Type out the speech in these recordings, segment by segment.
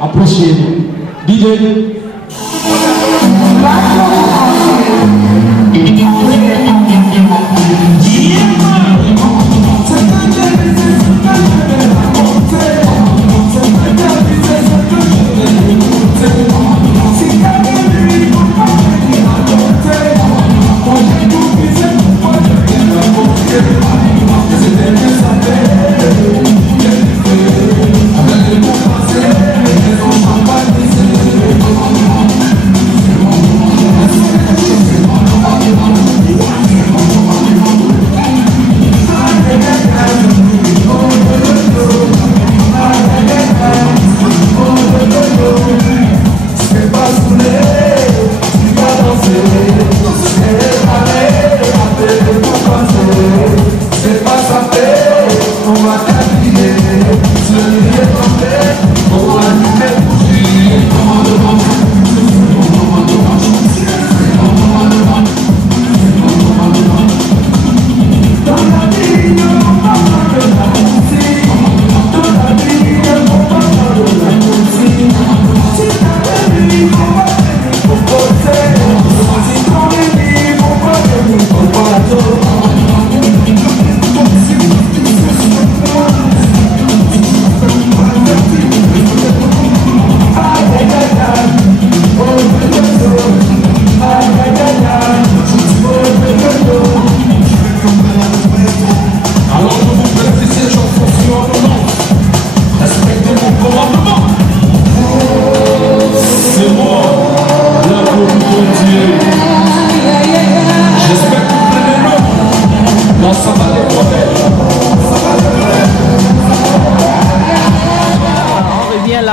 Appreciate DJ.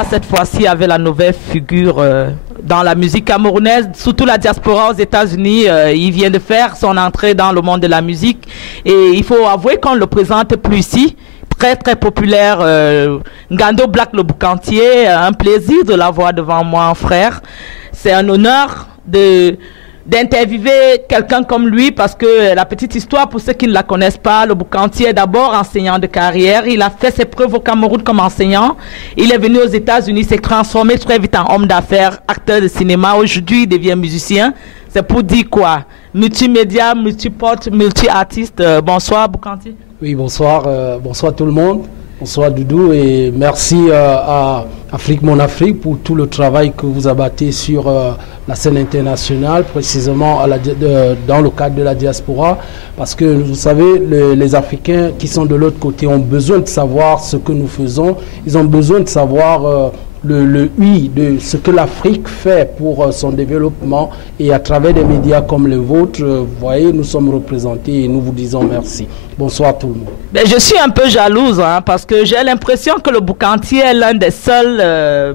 Cette fois-ci avec la nouvelle figure dans la musique camerounaise, surtout la diaspora aux États-Unis. Il vient de faire son entrée dans le monde de la musique et il faut avouer qu'on ne le présente plus ici. Très très populaire, Ngando Black le Boucantier, un plaisir de l'avoir devant moi, frère. C'est un honneur d'interviewer quelqu'un comme lui parce que la petite histoire, pour ceux qui ne la connaissent pas, le Boucantier est d'abord enseignant de carrière. Il a fait ses preuves au Cameroun comme enseignant. Il est venu aux États-Unis, s'est transformé très vite en homme d'affaires, acteur de cinéma. Aujourd'hui, il devient musicien. C'est pour dire quoi? Multimédia, multiporte, multi-artiste. Bonsoir, Boucantier. Oui, bonsoir. Bonsoir tout le monde. Bonsoir Doudou et merci à Afrique Mon Afrique pour tout le travail que vous abattez sur la scène internationale, précisément dans le cadre de la diaspora, parce que vous savez, les Africains qui sont de l'autre côté ont besoin de savoir ce que nous faisons, ils ont besoin de savoir oui de ce que l'Afrique fait pour son développement, et à travers des médias comme le vôtre, vous voyez, nous sommes représentés et nous vous disons merci. Bonsoir tout le monde. Ben, je suis un peu jalouse parce que j'ai l'impression que le Boucantier est l'un des seuls,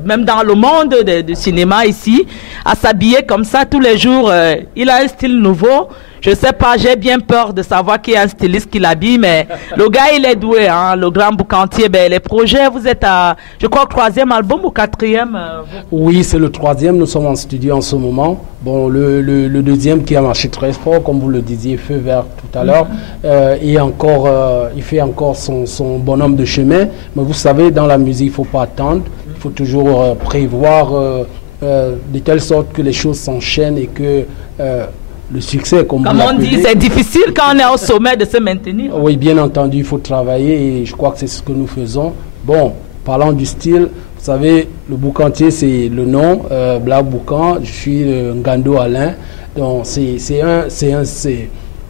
même dans le monde du cinéma ici, à s'habiller comme ça tous les jours. Il a un style nouveau. Je sais pas, j'ai bien peur de savoir qu'il y a un styliste qui l'habille, mais le gars, il est doué, le grand Boucantier. Ben, les projets, vous êtes à, je crois, 3e album ou 4e Oui, c'est le 3e, nous sommes en studio en ce moment. Bon, le 2e qui a marché très fort, comme vous le disiez, Feu Vert tout à l'heure, il fait encore son bonhomme de chemin. Mais vous savez, dans la musique, il ne faut pas attendre, il faut toujours prévoir de telle sorte que les choses s'enchaînent et que... le succès, comme on dit, c'est difficile quand on est au sommet de se maintenir. Oui, bien entendu, il faut travailler et je crois que c'est ce que nous faisons. Bon, parlant du style, vous savez, le Boucantier, c'est le nom, Black Boucan, je suis Ngando Alain. Donc,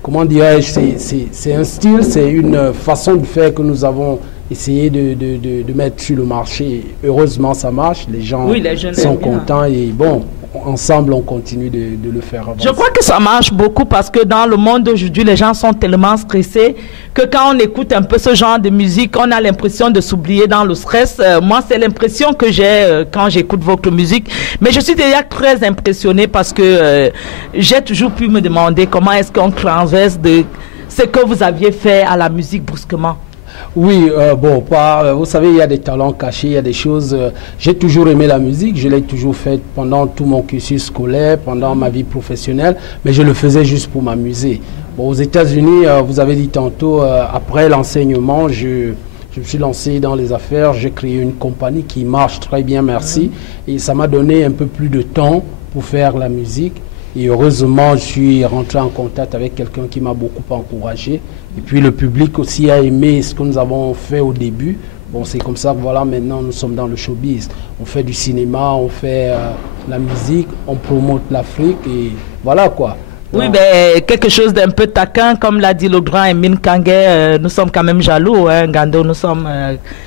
comment dirais-je, c'est un style, c'est une façon de faire que nous avons essayé de mettre sur le marché. Heureusement, ça marche, les gens sont contents et bon, ensemble, on continue de le faire avancer. Je crois que ça marche beaucoup parce que dans le monde d'aujourd'hui, les gens sont tellement stressés que quand on écoute un peu ce genre de musique, on a l'impression de s'oublier dans le stress. Moi, c'est l'impression que j'ai quand j'écoute votre musique. Mais je suis déjà très impressionnée parce que j'ai toujours pu me demander comment est-ce qu'on transverse de ce que vous aviez fait à la musique brusquement. Oui, vous savez, il y a des talents cachés, il y a des choses... j'ai toujours aimé la musique, je l'ai toujours faite pendant tout mon cursus scolaire, pendant ma vie professionnelle, mais je le faisais juste pour m'amuser. Bon, aux États-Unis, vous avez dit tantôt, après l'enseignement, je me suis lancé dans les affaires, j'ai créé une compagnie qui marche très bien, merci, et ça m'a donné un peu plus de temps pour faire la musique. Et heureusement, je suis rentré en contact avec quelqu'un qui m'a beaucoup encouragé. Et puis le public aussi a aimé ce que nous avons fait au début. Bon, c'est comme ça que voilà, maintenant nous sommes dans le showbiz. On fait du cinéma, on fait la musique, on promote l'Afrique et voilà quoi. Oui, ben, quelque chose d'un peu taquin, comme l'a dit le grand Emine Kangé, nous sommes quand même jaloux, Ngando, nous sommes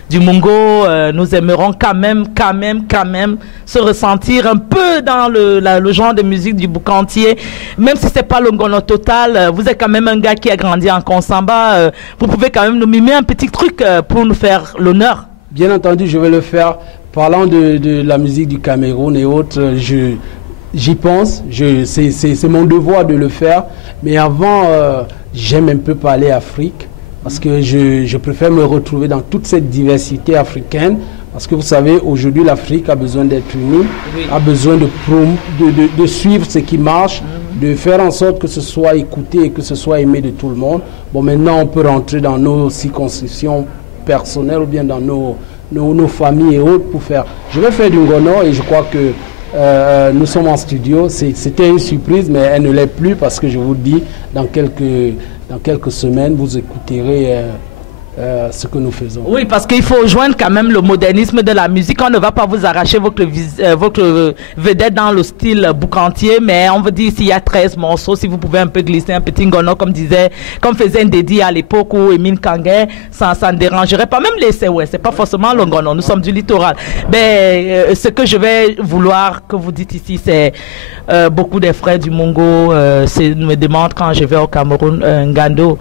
du Mungo, nous aimerons quand même se ressentir un peu dans le genre de musique du Boucantier, même si c'est pas le Ngono total, vous êtes quand même un gars qui a grandi en Konsamba, vous pouvez quand même nous mimer un petit truc pour nous faire l'honneur. Bien entendu, je vais le faire. Parlant de la musique du Cameroun et autres, j'y pense, c'est mon devoir de le faire, mais avant, j'aime un peu parler Afrique, parce que je préfère me retrouver dans toute cette diversité africaine, parce que vous savez, aujourd'hui, l'Afrique a besoin d'être unie, a besoin de suivre ce qui marche, de faire en sorte que ce soit écouté et que ce soit aimé de tout le monde. Bon, maintenant, on peut rentrer dans nos circonscriptions personnelles ou bien dans nos familles et autres pour faire. Je vais faire du Ngono et je crois que nous sommes en studio, c'était une surprise, mais elle ne l'est plus parce que je vous dis, dans quelques semaines, vous écouterez ce que nous faisons. Oui, parce qu'il faut joindre quand même le modernisme de la musique. On ne va pas vous arracher votre vedette dans le style Boucantier, mais on veut dire s'il y a 13 morceaux, si vous pouvez un peu glisser un petit Ngono, comme faisait Ndedi à l'époque où Emine Kangé, ça ne dérangerait pas. Même les Sewe, c'est pas forcément le Ngono, nous sommes du littoral. Mais ce que je vais vouloir que vous dites ici, c'est beaucoup des frères du Mungo me demandent quand je vais au Cameroun, Ngando,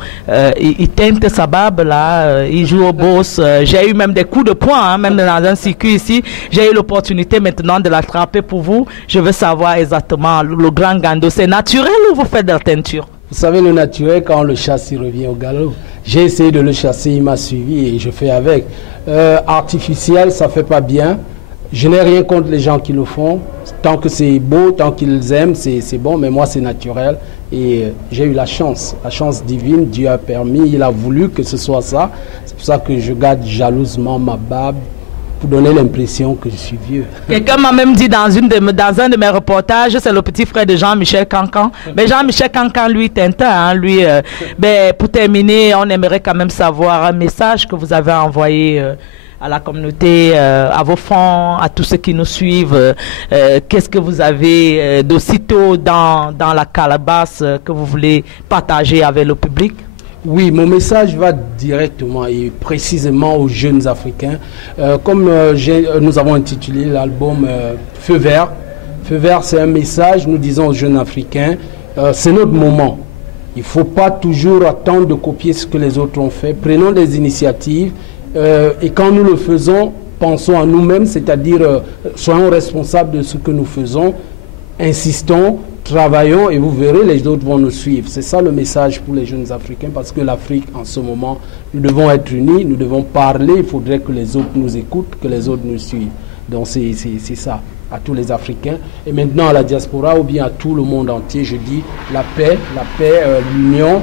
il teinte sa barbe là, il joue au boss. J'ai eu même des coups de poing, même dans un circuit ici. J'ai eu l'opportunité maintenant de l'attraper pour vous. Je veux savoir exactement, le grand Ngando, c'est naturel ou vous faites de la teinture? Vous savez, le naturel, quand on le chasse, il revient au galop. J'ai essayé de le chasser, il m'a suivi et je fais avec. Artificiel, ça fait pas bien. Je n'ai rien contre les gens qui le font. Tant que c'est beau, tant qu'ils aiment, c'est bon. Mais moi, c'est naturel. Et j'ai eu la chance divine. Dieu a permis, il a voulu que ce soit ça. C'est pour ça que je garde jalousement ma barbe pour donner l'impression que je suis vieux. Quelqu'un m'a même dit dans un de mes reportages, c'est le petit frère de Jean-Michel Cancan. Mais Jean-Michel Cancan, lui, Tintin, pour terminer, on aimerait quand même savoir un message que vous avez envoyé à la communauté, à vos fans, à tous ceux qui nous suivent. Qu'est-ce que vous avez d'aussitôt dans la calebasse que vous voulez partager avec le public? Oui, mon message va directement et précisément aux jeunes Africains. Comme nous avons intitulé l'album Feu Vert. Feu Vert, c'est un message, nous disons aux jeunes Africains, c'est notre moment. Il ne faut pas toujours attendre de copier ce que les autres ont fait. Prenons des initiatives et quand nous le faisons, pensons à nous-mêmes, c'est-à-dire soyons responsables de ce que nous faisons, insistons, travaillons et vous verrez, les autres vont nous suivre. C'est ça le message pour les jeunes Africains, parce que l'Afrique, en ce moment, nous devons être unis, nous devons parler, il faudrait que les autres nous écoutent, que les autres nous suivent. Donc c'est ça, à tous les Africains. Et maintenant à la diaspora, ou bien à tout le monde entier, je dis la paix, l'union.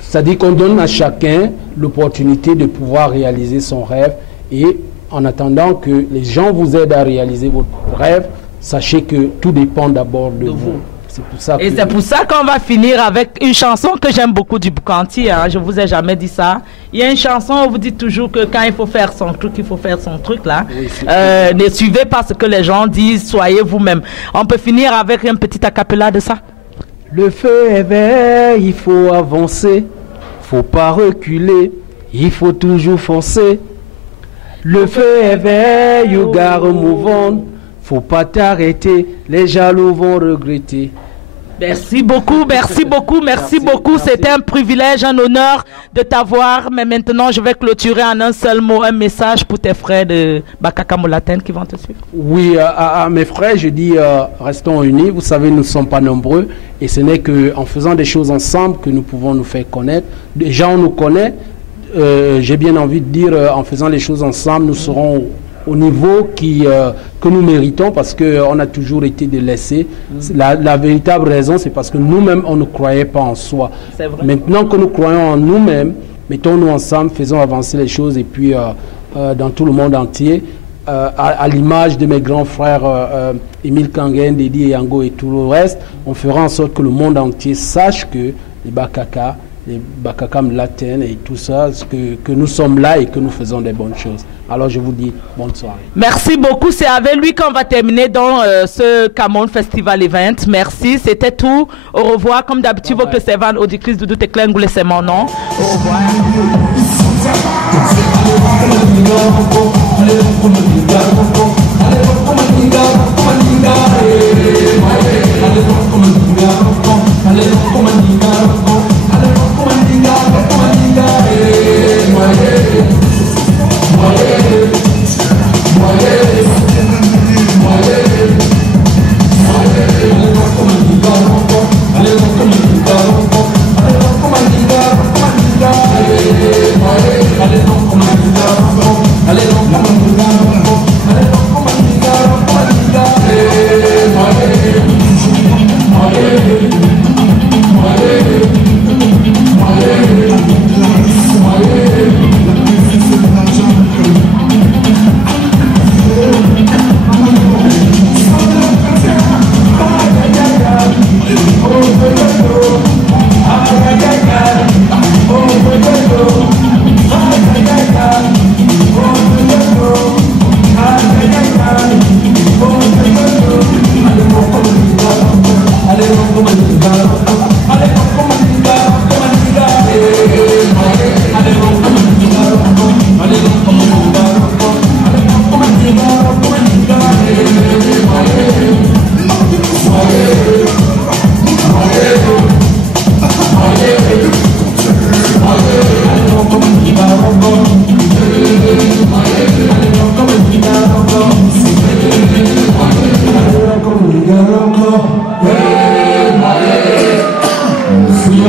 C'est-à-dire qu'on donne à chacun l'opportunité de pouvoir réaliser son rêve. Et en attendant que les gens vous aident à réaliser votre rêve, sachez que tout dépend d'abord de vous. Et c'est pour ça qu'on va finir avec une chanson que j'aime beaucoup du Boucanti. Hein. Je ne vous ai jamais dit ça. Il y a une chanson où vous dites toujours que quand il faut faire son truc, il faut faire son truc là. Oui, ne suivez pas ce que les gens disent, soyez vous-même. On peut finir avec un petit acapella de ça. Le feu est vert, il faut avancer. Faut pas reculer, il faut toujours foncer. Le feu est vert, you gotta move on. Faut pas t'arrêter, les jaloux vont regretter. Merci beaucoup, merci beaucoup, merci beaucoup. C'était un privilège, un honneur de t'avoir. Mais maintenant, je vais clôturer en un seul mot, un message pour tes frères de Bakaka Molaten qui vont te suivre. Oui, à mes frères, je dis, restons unis. Vous savez, nous ne sommes pas nombreux. Et ce n'est qu'en faisant des choses ensemble que nous pouvons nous faire connaître. Déjà, on nous connaît. J'ai bien envie de dire, en faisant les choses ensemble, nous serons au niveau que nous méritons, parce qu'on a toujours été délaissés. La véritable raison, c'est parce que nous-mêmes, on ne croyait pas en soi. Maintenant que nous croyons en nous-mêmes, mettons-nous ensemble, faisons avancer les choses, et puis dans tout le monde entier, à l'image de mes grands frères Émile Kangen, Dédi Yango et tout le reste, on fera en sorte que le monde entier sache que les Bakaka Molaten et tout ça, que nous sommes là et que nous faisons des bonnes choses. Alors je vous dis bonne soirée. Merci beaucoup, c'est avec lui qu'on va terminer dans ce Cameroun Festival Event. Merci, c'était tout. Au revoir, comme d'habitude, votre servante auditrice Doudou Teklengoulé, c'est mon nom. Au revoir.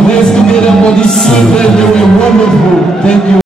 Respirer la maudissure.